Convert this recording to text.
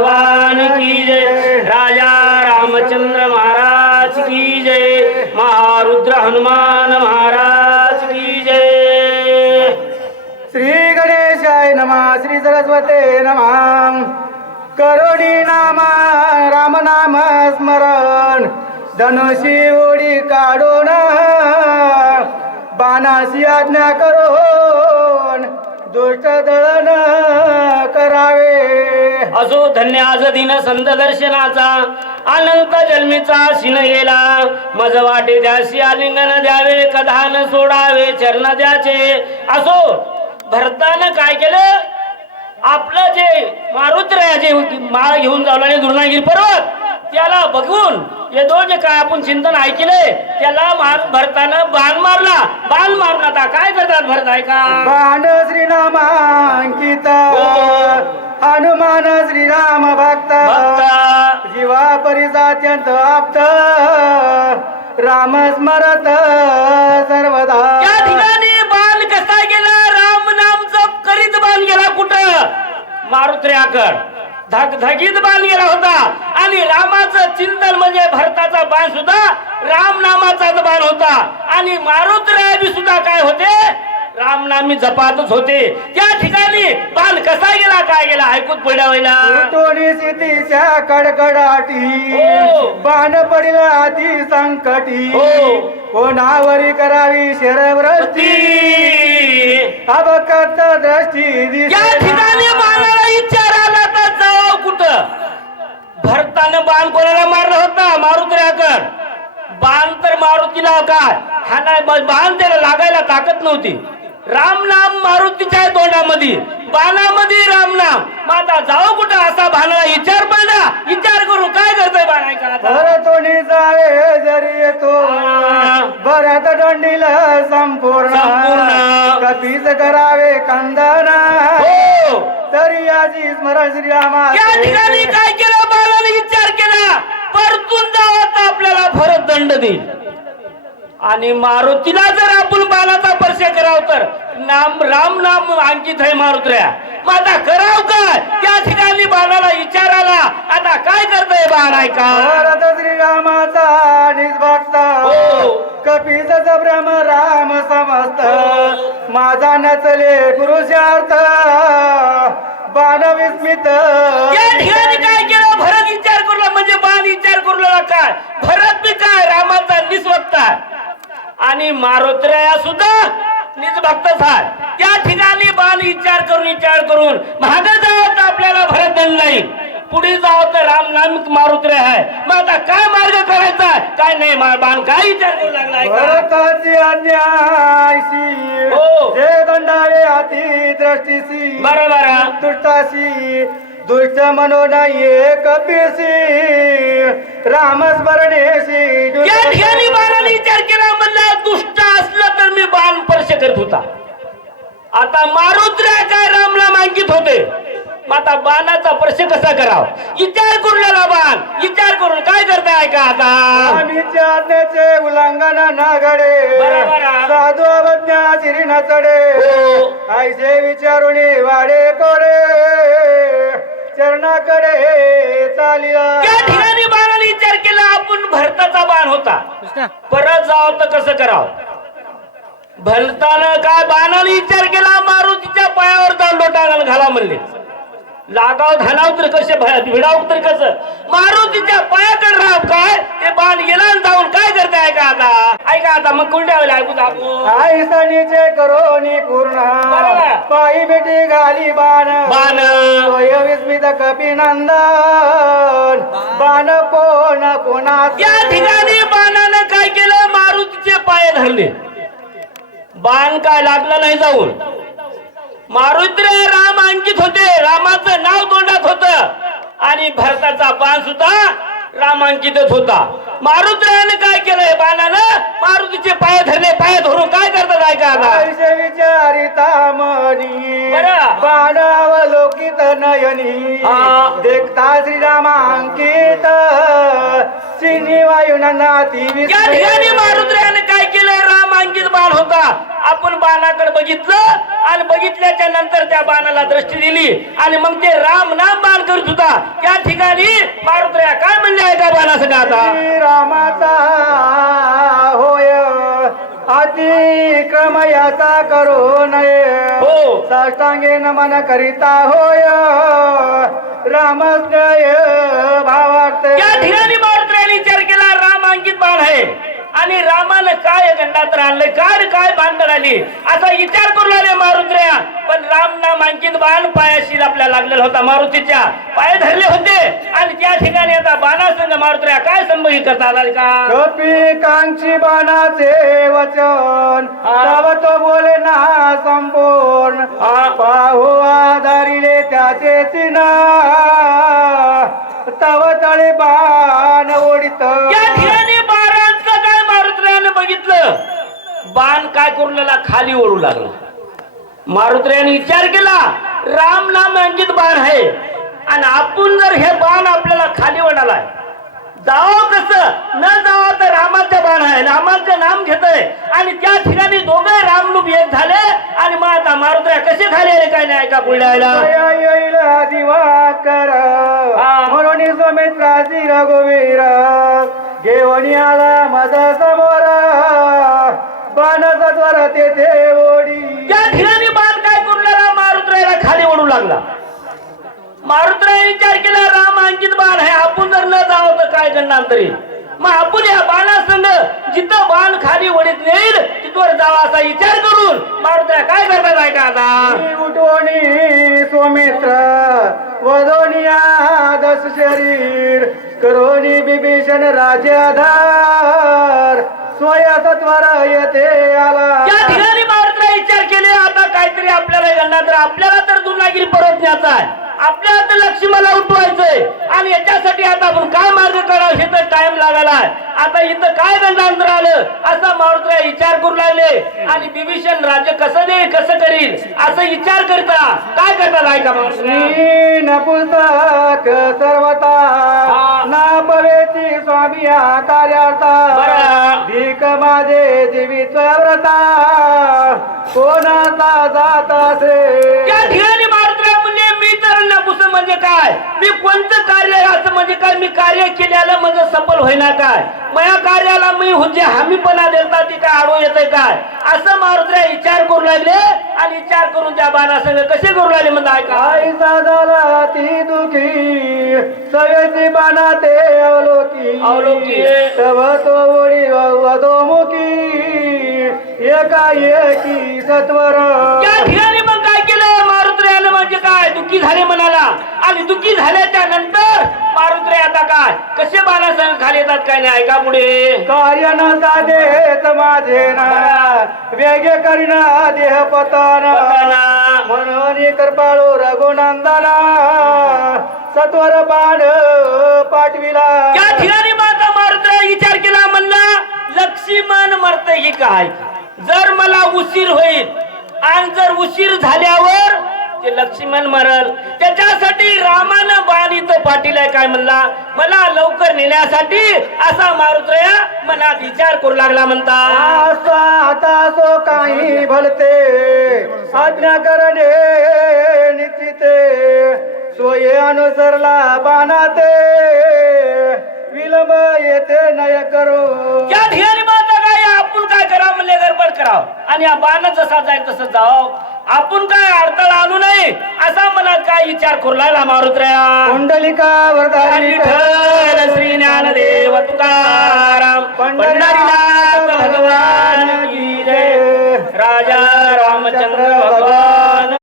भगवान की जय, राजा रामचंद्र महाराज की जय, महारुद्र हनुमान महाराज की जय। श्री गणेशाय नमः, श्री सरस्वते नमः। करोडी नाम राम नाम स्मरण, धनुषी ओढी काढून बाणाशी आज्ञा करून दुष्ट दळन करावे। असो धन्य आज दिन संत दर्शनाचा, अनंत जन्मीचा शिन गेला, मज वाटे द्यासी आलिंगन द्यावे, कधा न सोडावे चरण द्याचे। असो भरतानं काय केलं, आपलं जे मारुद्राचे माळ घेऊन जावला दुर्नागिरी पर्वत, त्याला बघून हे दोन काय आपण चिंतन ऐकले, त्याला भरतानं बाण मारला। बाण मारून आता काय करतात भरत ऐका, बाण श्रीरामांकित हनुमान श्रीराम भक्त, जीवा परिजात्यंत आप्त राम स्मरत सर्वदा। या ठिकाणी बाण कसा गेला, राम नाम जप करीत बाण गेला कुठं, मारुत्र्याकड धगधगीत बाण गेला होता। आणि रामाचं चिंतन म्हणजे भरताचा बाण सुद्धा राम नामाचाच बाण होता। आणि मारुत्र्या सुद्धा काय होते, राम नामी जपातच होते। त्या ठिकाणी बाण कसा गेला काय गेला ऐकूत पडावेला, तोडी सिद्धीच्या कडकडाटी बाण पडिल अति संकटी, कोणावरी करावी शरवृष्टी अबकत दृष्टी। या ठिकाणी बाणाला विचार आला तर जाव कुठं, भरतानं बाण कोणाला मारला होता, मारुत्र्याकड। बाण तर मारुतीला काय हा नाही, बाण त्याला लागायला ताकद नव्हती। राम नाम मारुतीच्या तोंडामध्ये, बाणामध्ये राम नाम, माता जाऊ कुठं असा बाणाला विचार पडला। विचार करून काय करतोय बाण ऐका, तोडी जाळे जरी येतो भरत दंडील संपूर्ण, कपीस करावे कंदन तरी याची स्मरण श्रीरामा। या ठिकाणी काय केलं, बाणाने विचार केला, परतून जावं आपल्याला भरत दंड देईल। आणि मारुतीला जर आपण बाणाचा स्पर्श कराव तर नाम राम नाम अंकित आहे मारुत्र्या, मग आता कराव काय, त्या ठिकाणी बाणाला विचार आला, आता काय करतोय बाण ऐका, भरत श्रीरामाचा निष्भक्त कपीस ब्रह्म राम समस्त, माझा नचले पुरुषार्थ बाण विस्मित। या ठिकाणी काय केलं, भरत विचार करू म्हणजे बाण विचार करू काय, भरत बी काय रामाचा निस्वक्त आणि मारुत्र्या सुद्धा निजभक्तच आहे। त्या ठिकाणी बाण विचार करून मागे जावं तर आपल्याला भरत दंड नाही, पुढे जावं तर राम नाम मारुत्र्य आहे। मग आता काय मार्ग करायचा काय नाही, बाण काय विचार करू लागलाय, भरताची अन्यायसी जे दंडावे अति दृष्टीसी, बरोबर दुष्टासी दुष्ट मनोन एक कपीसी राम स्मरणेसी। या ठिकाणी बाणाने विचार केला, म्हणला दुष्ट असलं तर मी बाण स्पर्श करत होता, आता मारुत्र्या काय रामला मागित होते, मग आता बाणाचा स्पर्श कसा करावा विचार करून बाण विचार करून काय करताय ऐका, आता आम्हीच्या आज्ञेचे उल्लंघन न घडे, साधू अवज्ञा चिरी न चढे, ऐसे विचारून वाडे कोडे चरणाकडे चालिया। त्या ठिकाणी बाणाने विचार केला, आपण भरताचा बाण होता, परत जावं तर कसं करावं, भरतानं काय बाणाने विचार केला, मारुतीच्या पायावर जाऊन लोटांगण घाला म्हणले, लागाव धानाव तर कसे भिडाव तर कसं, मारुतीच्या पायाकडे राहा काय, ते बाण गेला जाऊन काय करताय ऐका, आता ऐका आता मग कुंड्यावर ऐकू दाखवू, आई सणीचे करोनी पूर्ण पायी बेटी घाली बाण विस्मित कपिनंदन बाण कोणा। या ठिकाणी बाणानं काय केलं, मारुतीचे पाय धरले, बाण काय लागला नाही जाऊन, मारुत्र्य राम अंकित होते, रामाचं नाव तोंडात होत आणि भरताचा बाण सुद्धा रामांकितच होता। मारुत्र्याने काय केलंय, बाणानं मारुतीचे पाय धरले, पाय धरून काय करतात ऐका, विचारिता मनी बाण अवलोकित नयनी, देखता श्रीरामांकित चिनी वायुनंदाती। या ठिकाणी मारुत्र्याने काय केलंय, रामांकित बाण होता, आपण बाणाकडे बघितलं आणि बघितल्याच्या नंतर त्या बाणाला दृष्टी दिली आणि मग ते राम नाम बाण करत होता. त्या ठिकाणी मारुतऱ्या काय म्हणले आहे का बाणा सगळं आता रामाचा होय अतिक्रम याचा करू नये. हो. साष्टांगे नमन करिता होय रामस्नय भावार्थ. त्या ठिकाणी मारुतऱ्याने विचार केला राम अंकित बाण आहे आणि रामानं काय गंडात आणलंय काय भानगड आली असा विचार करू लागले मारुतऱ्या. पण राम नामांकित बाण पायाशी आपल्या लागलेला होता. मारुतीच्या पाय धरले होते आणि त्या ठिकाणी आता बाणासंग मारुतऱ्या काय संबंधित करतात आले का कपिकांची बाणाचे वचन तव तो बोले ना संपूर्ण. पाहू आधारिले त्याचे चिन्ह तव तळे बाण ओढित. त्या ठिकाणी बाणांचं काय मारुतऱ्यानं बघितलं बाण काय करू लागला खाली ओढू लागला. मारुतऱ्याने विचार केला राम नाम अंकित बाण आहे आणि आपण जर हे बाण आपल्याला खाली ओढालाय जावं कसं न जावं तर रामाचं बाण आहे रामाचं नाम घेतोय आणि त्या ठिकाणी दोघे रामरूप एक झाले आणि मग आता मारुतऱ्या कसे खाली आले काय नाही का पुढ्याला येईल दिवाकर म्हणून सुमित्राची रघुवीर घेऊन आला माझा समोर बाण सत्वर तेथे ओढी. त्या ठिकाणी बाण काय करू लागला मारुतऱ्याला खाली ओढू लागला. मारुतऱ्याने विचार केला राम अंकित बाण आहे आपण जर न जावं तर काय करणार तरी मग आपण या बाणासंग जिथं बाण खाली ओढीत नेईल तिथवर जावा असा विचार करून मारुतऱ्या काय करतात आहे का आता उठवणी सुमित्र वधोनिया दस शरीर करोनी बिभीषण राजाधार स्वया सत्वर येथे आला. त्या ठिकाणी मारुतऱ्या विचार केले आता काहीतरी आपल्याला घडणार तर आपल्याला तर दुर्नागिरी परत न्यायचा आहे आपल्याला तर लक्ष्मीला उठवायचंय आणि याच्यासाठी आता आपण काय मार्ग काढावा हे तर टाइम लागायला आता इथं काय गंडांतर आलं असा मारुतऱ्या विचार करू लागले आणि बिभीषण राज्य कसं देईल कसं करील असं विचार करता काय करतात ऐका नपुंसक सर्वता ना पवेती स्वामी कार्यार्था भीक माझे जीवित व्रता कोणाचा जात असे. त्या ठिकाणी मारुतऱ्या म्हणले मी तर नपुंसक म्हणजे काय मी कोणतं कार्य असं म्हणजे काय मी कार्य केल्याला म्हणजे सफल होईना काय माझ्या कार्याला मी म्हणजे हमीपणा देता ती काय आडवं येतंय काय असं मारुतऱ्या विचार करू लागले आणि विचार करून त्या बाणासंग कसे करू लागले म्हणजे ऐका आईचा झाला ती दुखी सवेची बाणा ते अवलोकी तव तो ओळी वधोमुखी एकाएकी सत्वर. त्या ठिकाणी मग काय केलं मारुतऱ्यानं म्हणजे काय दुःखी झाले म्हणाला आणि दुःखी झाल्याच्या नंतर मारुतरे आता काय कसे बाणासंग खाली येतात काय नाही ऐका पुढे कार्य न साधेत माझे ना वेगे करीना देह पताना म्हणून कृपाळू रघुनंदना सत्वर बाण पाठविला. त्या ठिकाणी माझा मारुतरे विचार केला म्हणला लक्ष्मण मरते की काय जर मला उशीर होईल आणि जर उशीर झाल्यावर ते लक्ष्मण मरल त्याच्यासाठी रामानं बाण इथं पाठीलाय काय म्हणला मला लवकर नेण्यासाठी असा मारुतऱ्या मनात विचार करू लागला म्हणता आता सो काही भलते आज्ञा करणे निश्चिते सोये अनुसरला बाणाते विलंब येते नय करू. त्या ठिकाणी माझा काय आपण काय करा म्हणले गडबड कराव आणि या बाण जसा जाईल तसं जाव आपण काय अडथळा आणू नये असा मनात काय विचार करू लागला मारुतऱ्या. कुंडलिका वरदानी श्री ज्ञानदेव तुकाराम पंढरा